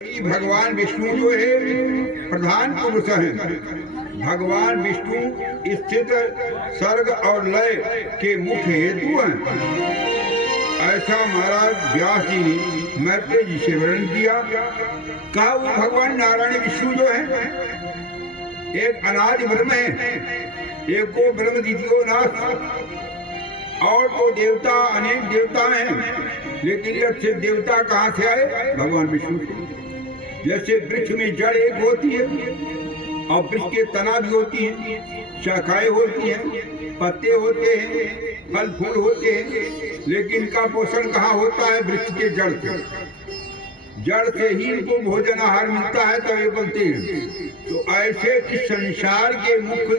भगवान विष्णु जो है प्रधान पुरुष हैं। भगवान विष्णु स्थित सर्ग और लय के मुख्य हेतु हैं। ऐसा महाराज व्यास जी ने मैत्रेय जी से वर्णन किया। कहा वो भगवान नारायण विष्णु जो है एक अनादि ब्रह्म है, एक को ब्रह्म द्वितीयो नाथ, और तो देवता अनेक देवता हैं, लेकिन ये देवता कहाँ से आए? भगवान विष्णु से। जैसे वृक्ष में जड़ एक होती है और वृक्ष के तना भी होती है, शाखाएं होती हैं, पत्ते होते हैं, फल फूल होते हैं, लेकिन इनका पोषण कहाँ होता है? वृक्ष के जड़ से। जड़ से ही इनको भोजन आहार मिलता है, तो ये बोलते हैं। तो ऐसे इस संसार के मुख्य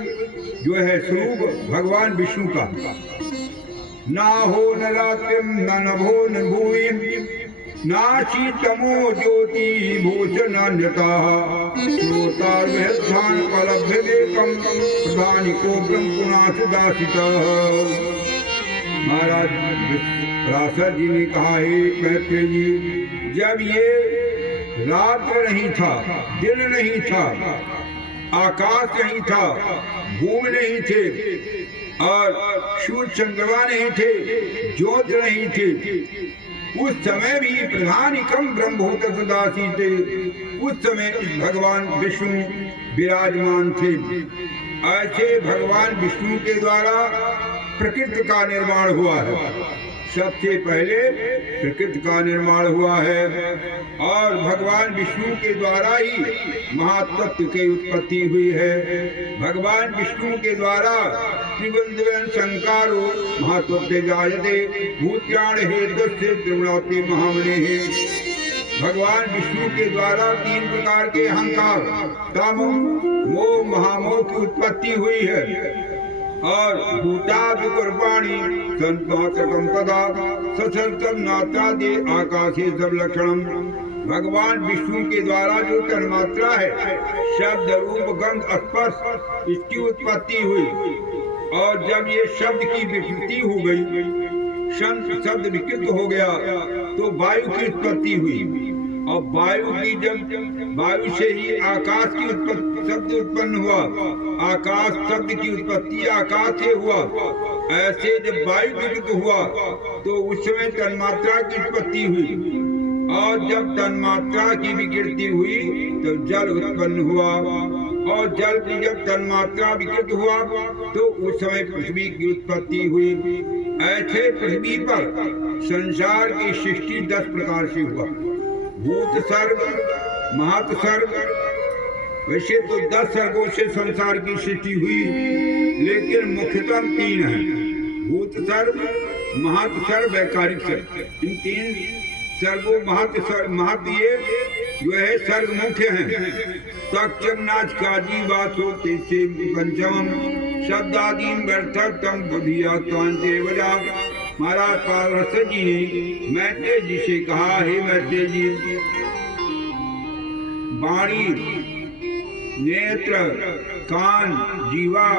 जो है स्वरूप भगवान विष्णु का, ना हो न रात्रिम न नभो न भूमिम नाशीतमो ज्योति भूषणान्यता श्रोतार्वहस्थान कलभ्यदेकं प्रधानिको ब्रह्मपुनाथ दासिता। महाराज व्यास जी ने कहा, हे मैत्रेय जी, जब ये रात्र नहीं था, दिन नहीं था, आकाश नहीं था, भूमि नहीं थे और सूर्य चंद्रमा नहीं थे, ज्योत नहीं थे, उस समय भी प्रधानिकम ब्रह्मभूत सदासी थे। उस समय भगवान विष्णु विराजमान थे। ऐसे भगवान विष्णु के द्वारा प्रकृति का निर्माण हुआ है। सबसे पहले प्रकृति का निर्माण हुआ है और भगवान विष्णु के द्वारा ही महातत्व की उत्पत्ति हुई है। भगवान विष्णु के द्वारा त्रिबंधन संकारो महातत्व जायते भूत्याण हेतुस्य त्रिगुणाति महामने है। भगवान विष्णु के द्वारा तीन प्रकार के अहंकार, काम, मोह, महामोह की उत्पत्ति हुई है। और भूतादिकुर्बाणी संतोषकम पदा ससर्तम नात्रादि आकाशे सब लक्षणम। भगवान विष्णु के द्वारा जो तन्मात्रा है, शब्द रूप गंध स्पर्श, इसकी उत्पत्ति हुई। और जब ये शब्द की विकृति हो गई, शब्द विकृत हो गया, तो वायु की उत्पत्ति हुई। और वायु की जब वायु से ही आकाश की उत्पत्ति, शब्द उत्पन्न हुआ। आकाश शब्द की उत्पत्ति आकाश से हुआ। ऐसे जब वायु विकृत हुआ तो उस समय तन्मात्रा की उत्पत्ति हुई। और जब तन्मात्रा की विकृति हुई तो जल उत्पन्न हुआ। और जल की जब तन्मात्रा विकृत हुआ तो उस समय पृथ्वी की उत्पत्ति हुई। ऐसे पृथ्वी पर संसार की सृष्टि 10 प्रकार से हुआ। भूत सर्ग, महत सर्ग, वैसे तो 10 सर्गों से संसार की सृष्टि हुई, लेकिन मुख्यतः 3 है। भूत सर्ग, महत सर्ग, वैकारिक सर्ग। इन 3 सर्गों महत ये जो है सर्ग मुख्य हैं। तक्षक नाच काजी बात होते से पंचम शब्दादीन व्यर्थम बुधिया कांते बजा। महाराज पारस जी ने मैत्रेय जी से कहा, हे मैत्रेय जी, वाणी, नेत्र, कान, जीवा,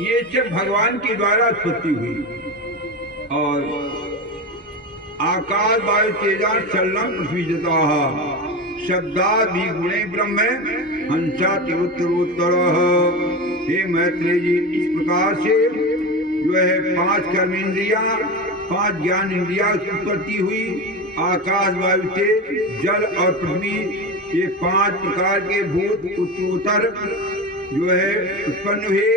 ये सब भगवान के द्वारा उत्पत्ति हुई। और आकाश वायु तेजा चलनम पृथ्वी जता शब्दादि गुणे ब्रह्म हंसाति उत्तरोत्तर। हे मैत्रेय जी, इस प्रकार से जो है 5 कर्मेंद्रिया, 5 ज्ञान इंद्रिया की उत्पत्ति हुई। आकाश, वायु, तेज, जल और पृथ्वी, ये 5 प्रकार के भूत उत्तर जो है उत्पन्न हुए।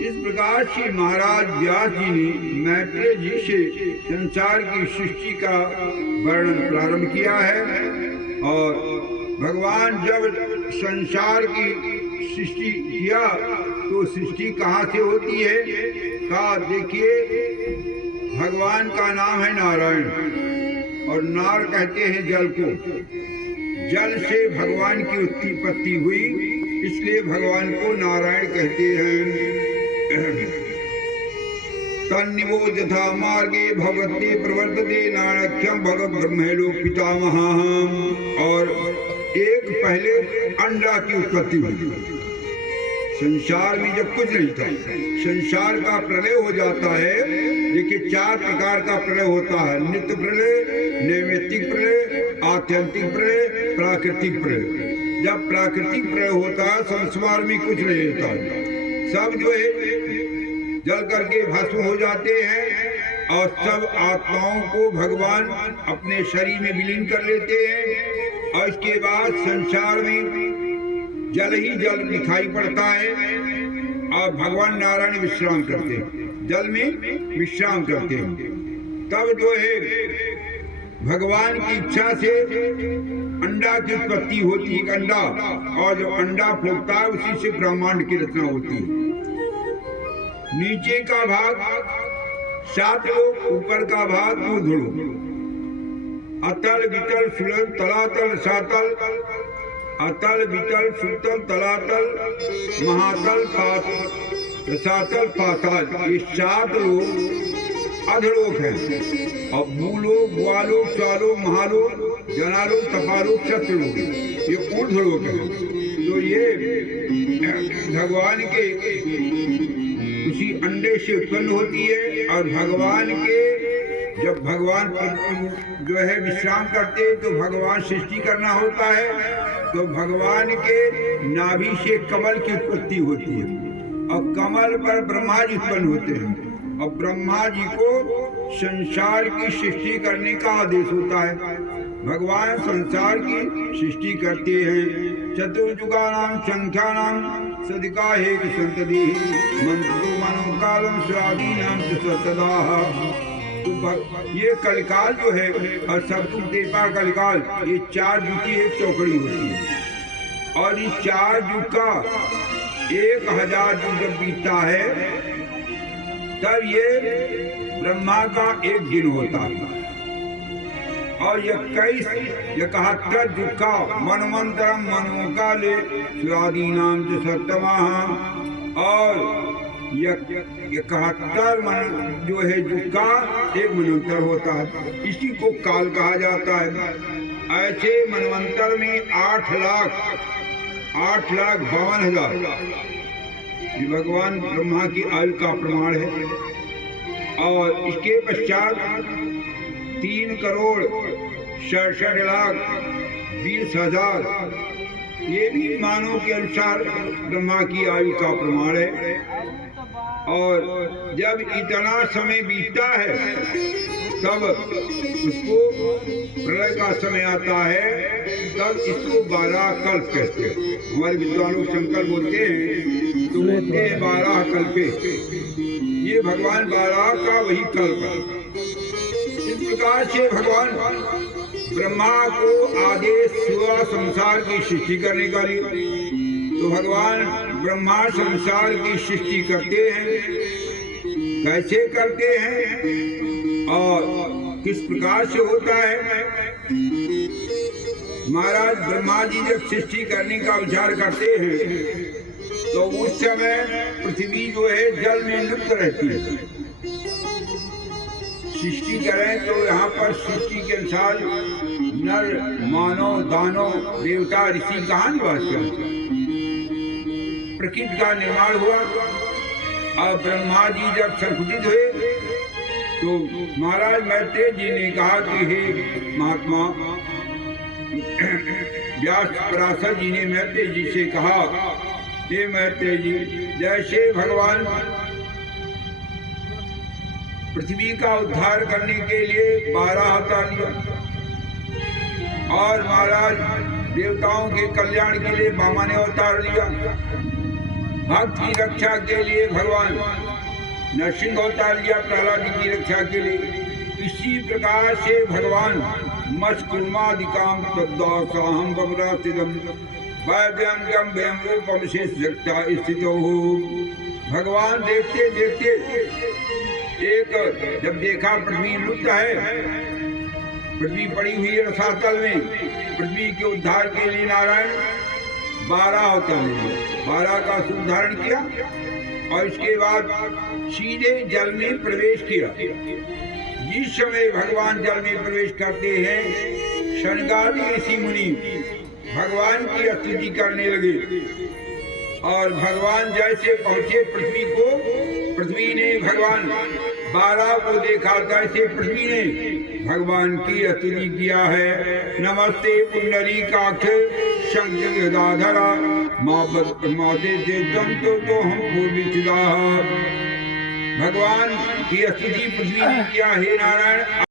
इस प्रकार से महाराज व्यास जी ने मैत्रेय जी से संसार की सृष्टि का वर्णन प्रारंभ किया है। और भगवान जब संसार की सृष्टि किया तो सृष्टि कहाँ से होती है? कहा, देखिए, भगवान का नाम है नारायण और नार कहते हैं जल को। जल से भगवान की उत्पत्ति हुई, इसलिए भगवान को नारायण कहते हैं। तन्निवो यथा मार्गे भगवते प्रवर्तते नारायणख्यम भगव ब्रह्मेलो पितामहः। और एक पहले अंडा की उत्पत्ति हुई। संसार में जब कुछ नहीं था, संसार का प्रलय हो जाता है। देखिए 4 प्रकार का प्रलय होता है, नित्य प्रलय, नैमित्तिक प्रलय, आत्यंतिक प्रलय, प्राकृतिक प्रलय। जब प्राकृतिक प्रलय होता है संसार में कुछ नहीं होता, सब जो है जल करके भस्म हो जाते हैं और सब आत्माओं को भगवान अपने शरीर में विलीन कर लेते हैं और इसके बाद संसार में जल ही जल दिखाई पड़ता है और भगवान नारायण विश्राम करते हैं, जल में विश्राम करते हैं। तब जो है भगवान की इच्छा से अंडा की उत्पत्ति होती है, अंडा, और जो अंडा फूटता है उसी से ब्रह्मांड की रचना होती है। नीचे का भाग 7 लोक, ऊपर का भाग ऊर्ध्व, अतल वितल सुतल तलातल सातल, अतल वितल सुतल तलातल महातल पातल रसातल पाताल, ये 7 लोक अधलोक है। और भूलोक, ग्वालोक, स्वालोक, महालोक, जनालोक, तपालोक, सत्यलोक, ये ऊर्ध्वलोक है। तो ये भगवान के उसी अंडे से उत्पन्न होती है और भगवान के जब भगवान जो है विश्राम करते हैं तो भगवान सृष्टि करना होता है, तो भगवान के नाभि से कमल की उत्पत्ति होती है और कमल पर ब्रह्मा जी उत्पन्न होते हैं और ब्रह्मा जी को संसार की सृष्टि करने का आदेश होता है। भगवान संसार की सृष्टि करते हैं। चतुर्युगानां संख्यानां सदिका हेक संतति मंत्रो मनोकालम स्वाधीनां सतदा। तो ये कलिकाल जो है और सप्तम तेपा कलिकाल, ये 4 युग की एक चौकड़ी होती है और इस 4 युग का 1000 युग जब बीतता है तब ये ब्रह्मा का एक दिन होता है और 71 युग का मनवंतरम मनोकाले स्वाधीनां सप्तमा, और 71 मन जो है युग का एक मनवंतर होता है, इसी को काल कहा जाता है। ऐसे मनवंतर में 8,52,000 ये भगवान ब्रह्मा की आयु का प्रमाण है। और इसके पश्चात 3,67,20,000 ये भी मानव के अनुसार ब्रह्मा की आयु का प्रमाण है। और जब इतना समय बीतता है तब उसको प्रलय का समय आता है, तब इसको 12 कल्प कहते हैं। हमारे विद्वानों संकल्प बोलते हैं तो बोलते हैं 12 कल्पे, ये भगवान 12 का वही कल्प है। इस प्रकार से भगवान ब्रह्मा को आदेश हुआ संसार की सृष्टि करने का लिए, तो भगवान ब्रह्मा संसार की सृष्टि करते हैं। कैसे करते हैं और किस प्रकार से होता है? महाराज ब्रह्मा जी जब सृष्टि करने का विचार करते हैं तो उस समय पृथ्वी जो है जल में लिप्त रहती है। सृष्टि करें तो यहाँ पर सृष्टि के अनुसार नर, मानव, दानव, देवता, ऋषि कहाँ निवास करते हैं? प्रकृति का निर्माण हुआ और ब्रह्मा जी जब संकुचित हुए तो महाराज मैत्रेय जी ने कहा कि हे महात्मा, व्यास पराशर जी ने मैत्रेय जी से कहा, हे मैत्रेय जी, जैसे भगवान पृथ्वी का उद्धार करने के लिए 12 अवतार लिया और महाराज देवताओं के कल्याण के लिए वामन ने अवतार लिया, भक्त की रक्षा के लिए भगवान नरसिंह अवतार लिया प्रहलाद की रक्षा के लिए। इसी प्रकार से भगवान मत्स्कुर्मादिकाम तद्दासाहं बबरास्थितम वैद्यंगम व्यं रूपम से शक्ता स्थितो। भगवान देखते देखते एक जब देखा पृथ्वी लुप्त है, पृथ्वी पड़ी हुई है रसातल में, पृथ्वी के उद्धार के लिए नारायण 12 अवतार लिए, 12 का रूप धारण किया और इसके बाद सीधे जल में प्रवेश किया। जिस समय भगवान जल में प्रवेश करते हैं, शनगादि ऋषि मुनि भगवान की स्तुति करने लगे और भगवान जैसे पहुंचे पृथ्वी को, पृथ्वी ने भगवान 12 को देखा, जैसे पृथ्वी ने भगवान की स्तुति किया है। नमस्ते पुंडरीकाक्ष शंकर गदाधरा माते से तुम तो हमको विचरा। भगवान की स्तुति पृथ्वी ने किया। हे नारायण